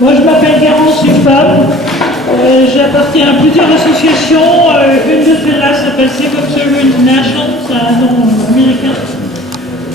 Moi, je m'appelle Garance, une femme. J'appartiens à plusieurs associations. Une de celles-là s'appelle Save Observer International, c'est un nom américain.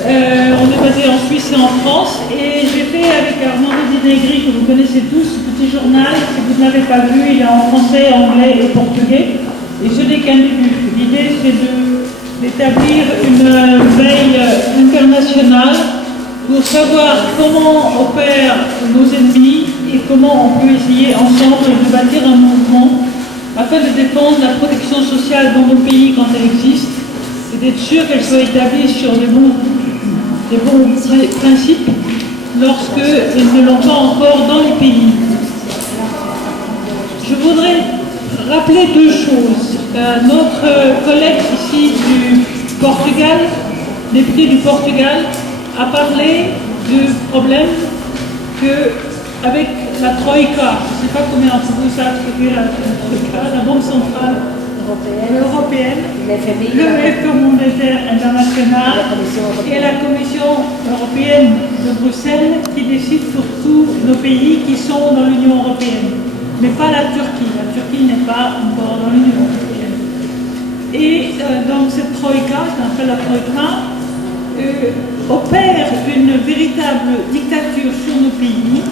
On est basé en Suisse et en France. Et j'ai fait avec Armando Di Negri, que vous connaissez tous, ce petit journal. Si vous ne l'avez pas vu, il est en français, anglais et portugais. Et ce n'est qu'un début. L'idée, c'est d'établir une veille internationale pour savoir comment opèrent nos ennemis et comment on peut essayer ensemble de bâtir un mouvement afin de défendre la protection sociale dans nos pays quand elle existe et d'être sûr qu'elle soit établie sur des bons principes lorsqu'ils ne l'ont pas encore dans les pays. Je voudrais rappeler deux choses. Notre collègue ici du Portugal, député du Portugal, a parlé du problème qu'avec la Troïka, je ne sais pas combien vous savez ce qu'est la Troïka, la Banque centrale européenne, le Fonds monétaire international et la Commission européenne de Bruxelles qui décide pour tous nos pays qui sont dans l'Union européenne, mais pas la Turquie. La Turquie n'est pas encore dans l'Union européenne. Et donc cette Troïka, ce qu'on appelle la Troïka, opère une véritable dictature sur nos pays.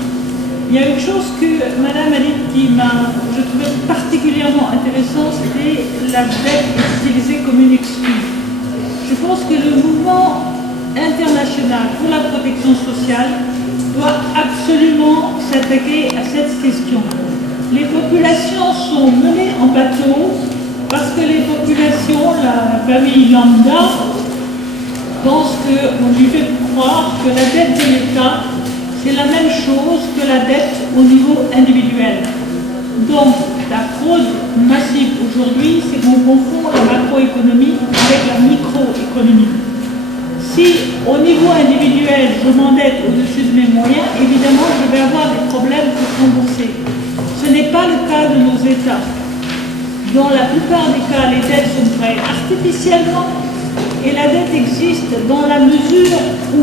Il y a une chose que Madame a dit qui je trouvais particulièrement intéressante, c'était la dette utilisée comme une excuse. Je pense que le mouvement international pour la protection sociale doit absolument s'attaquer à cette question. Les populations sont menées en bateau parce que les populations, la famille lambda, pense qu'on lui fait croire que la dette de l'État, c'est la même chose que la dette au niveau individuel. Donc, la fraude massive aujourd'hui, c'est qu'on confond la macroéconomie avec la microéconomie. Si, au niveau individuel, je m'endette au-dessus de mes moyens, évidemment, je vais avoir des problèmes pour rembourser. Ce n'est pas le cas de nos États. Dans la plupart des cas, les dettes sont créées artificiellement. Et la dette existe dans la mesure où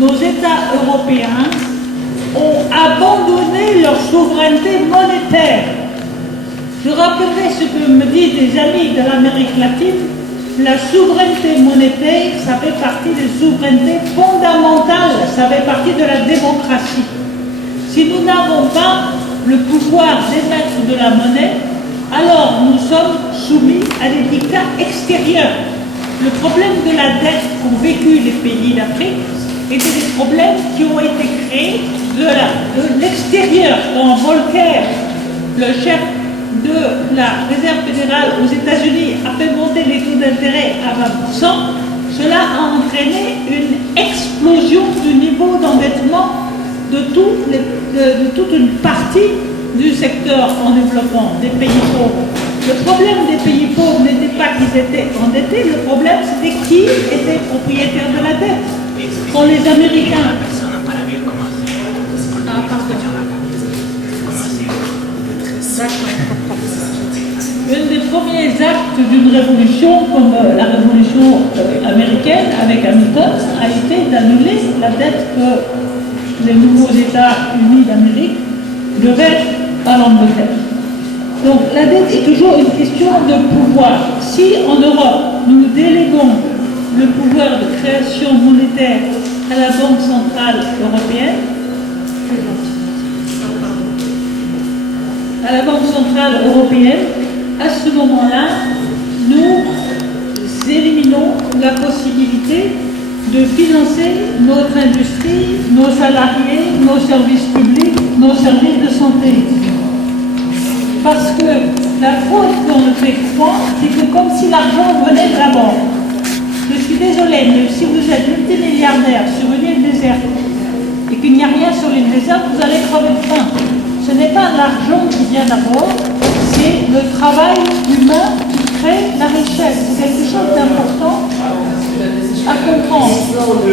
nos États européens ont abandonné leur souveraineté monétaire. Je rappellerai ce que me disent des amis de l'Amérique latine. La souveraineté monétaire, ça fait partie des souverainetés fondamentales, ça fait partie de la démocratie. Si nous n'avons pas le pouvoir d'émettre de la monnaie, alors nous sommes soumis à des dictats extérieurs. Le problème de la dette qu'ont vécu les pays d'Afrique était des problèmes qui ont été créés de l'extérieur. Quand Volcker, le chef de la Réserve fédérale aux États-Unis, a fait monter les taux d'intérêt à 20%, cela a entraîné une explosion du niveau d'endettement de toute une partie du secteur en développement des pays pauvres. Le problème des pays pauvres n'était pas qu'ils étaient endettés, le problème c'était qui était propriétaire de la dette. Quand les Américains... Un des premiers actes d'une révolution, comme la révolution américaine avec Hamilton, a été d'annuler la dette que les nouveaux États unis d'Amérique devaient à l'Angleterre. Donc la dette est toujours une question de pouvoir. Si en Europe, nous déléguons le pouvoir de création monétaire à la Banque centrale européenne, à ce moment-là, nous éliminons la possibilité de financer notre industrie, nos salariés, nos services publics, nos services de santé. Parce que la fraude qu'on nous fait croire, c'est que comme si l'argent venait de la banque. Je suis désolée, mais si vous êtes multimilliardaire sur une île déserte et qu'il n'y a rien sur l'île déserte, vous allez crever de faim. Ce n'est pas l'argent qui vient d'abord, c'est le travail humain qui crée la richesse. C'est quelque chose d'important à comprendre. En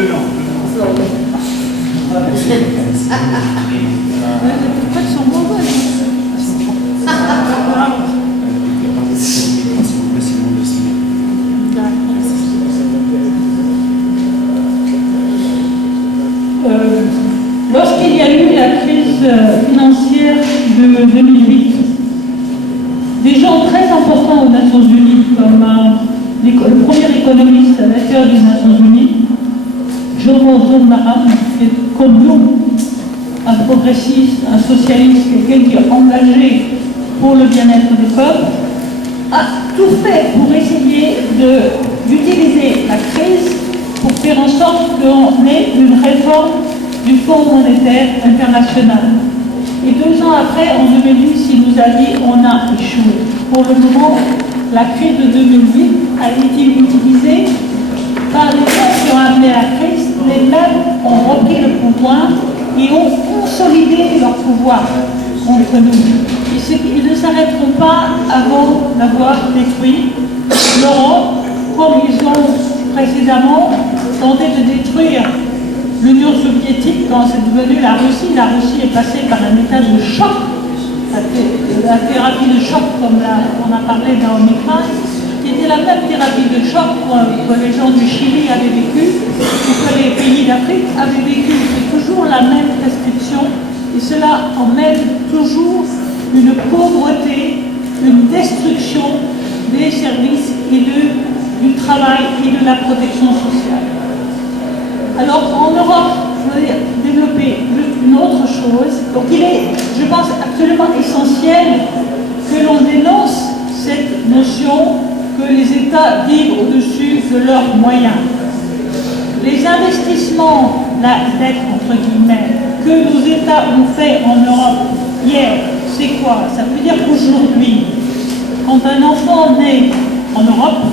fait, ils sont mauvais. Lorsqu'il y a eu la crise de 2008. Des gens très importants aux Nations Unies, comme le premier économiste à l'intérieur des Nations Unies, Jomo Mahama, qui est comme nous, un progressiste, un socialiste, quelqu'un qui est engagé pour le bien-être des peuples, a tout fait pour essayer d'utiliser la crise pour faire en sorte qu'on ait une réforme du Fonds monétaire international. Et 2 ans après, en 2010, il nous a dit on a échoué. Pour le moment, la crise de 2008 a été utilisée par les gens qui ont amené la crise. Les mêmes ont repris le pouvoir et ont consolidé leur pouvoir contre nous. Ils ne s'arrêteront pas avant d'avoir détruit l'Europe, comme ils ont précédemment tenté de détruire l'Union soviétique quand c'est devenu la Russie. La Russie est passée par un état de choc, la thérapie de choc comme on a parlé dans Omicron, qui était la même thérapie de choc que les gens du Chili avaient vécu, ou que les pays d'Afrique avaient vécu. C'est toujours la même prescription et cela emmène toujours une pauvreté, une destruction des services et du travail et de la protection sociale. Alors en Europe, je voudrais développer une autre chose. Donc il est, je pense, absolument essentiel que l'on dénonce cette notion que les États vivent au-dessus de leurs moyens. Les investissements, la dette entre guillemets, que nos États ont fait en Europe hier, c'est quoi? Ça veut dire qu'aujourd'hui, quand un enfant naît en Europe,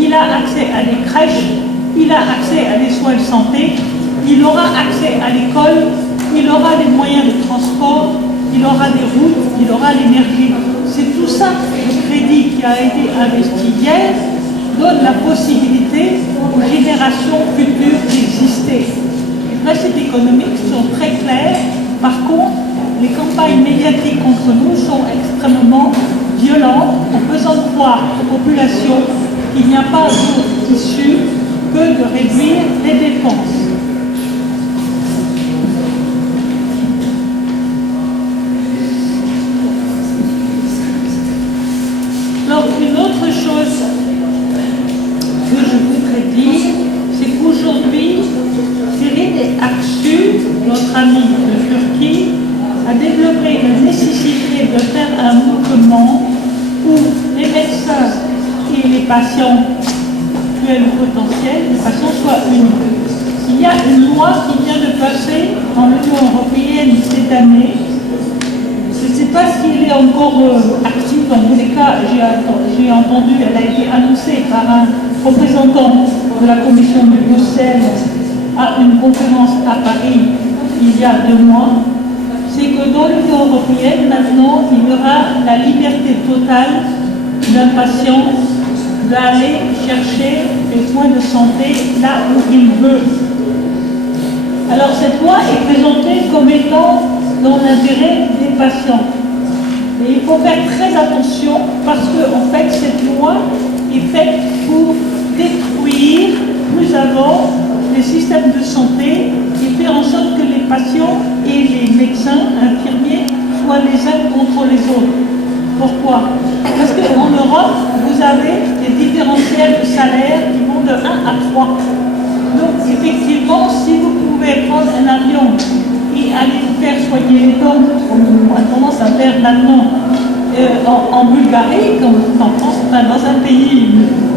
il a accès à des crèches, il a accès à des soins de santé, il aura accès à l'école, il aura des moyens de transport, il aura des routes, il aura l'énergie. C'est tout ça, le crédit qui a été investi hier, donne la possibilité aux générations futures d'exister. Les principes économiques sont très clairs. Par contre, les campagnes médiatiques contre nous sont extrêmement violentes en faisant croire aux populations qu'il n'y a pas d'autre issue que de réduire les dépenses. Alors, une autre chose que je voudrais dire, c'est qu'aujourd'hui, Ferit Aksu, notre ami de Turquie, a développé la nécessité de faire un mouvement où les médecins et les patients actuels ou potentiels, les patients soient unis. Il y a une loi qui vient de passer dans l'Union européenne cette année. Je ne sais pas s'il est encore actif, dans tous les cas, j'ai entendu, elle a été annoncée par un représentant de la commission de Bruxelles à une conférence à Paris il y a 2 mois. C'est que dans l'Union européenne, maintenant, il y aura la liberté totale d'un patient d'aller chercher des soins de santé là où il veut. Alors cette loi est présentée comme étant dans l'intérêt des patients. Et il faut faire très attention parce que en fait cette loi est faite pour détruire plus avant les systèmes de santé et faire en sorte que les patients et les médecins, infirmiers, soient les uns contre les autres. Pourquoi? Parce qu'en Europe, vous avez des différentiels de salaire qui vont de 1 à 3. Donc effectivement, si vous pouvez prendre un avion et aller vous faire soigner les dents, comme on a tendance à faire maintenant en Bulgarie, comme en France, enfin dans un pays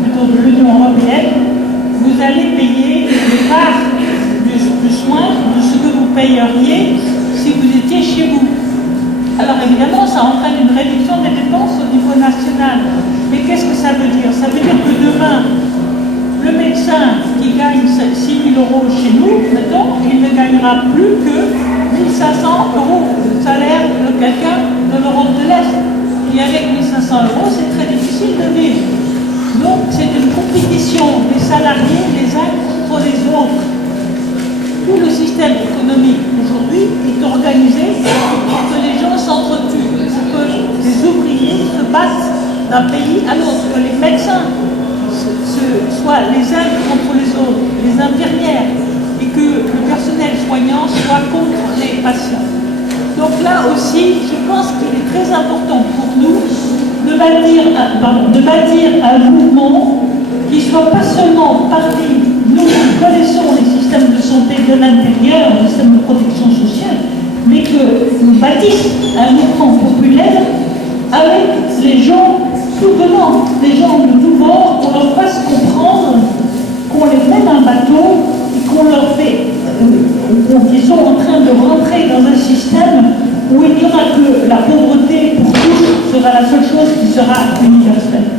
plutôt de l'Union européenne, vous allez payer le quart du soin de ce que vous payeriez si vous étiez chez vous. Alors évidemment, ça entraîne une réduction des dépenses au niveau national. Mais qu'est-ce que ça veut dire? Ça veut dire que demain, le médecin qui gagne 6 000 € chez nous, mettons, il ne gagnera plus que 1 500 € de salaire de quelqu'un de l'Europe de l'Est. Et avec 1 500 €, c'est très difficile de vivre. Donc c'est une compétition des salariés les uns contre les autres. Tout le système économique aujourd'hui est organisé pour que les gens s'entretuent, pour que les ouvriers se battent d'un pays à l'autre, que les médecins soient les uns contre les autres, les infirmières, et que le personnel soignant soit contre les patients. Donc là aussi, je pense qu'il est très important pour nous de bâtir un mouvement qui soit pas seulement parmi nous qui connaissons les systèmes de santé de l'intérieur, les systèmes de protection sociale, mais que nous bâtissons un mouvement populaire avec les gens tout venant, les gens de tous bords, qu'on leur fasse comprendre qu'on les met dans un bateau et qu'on leur fait, qu'ils sont en train de rentrer dans un système où il n'y aura que la pauvreté pour tous sera la seule chose qui sera universelle.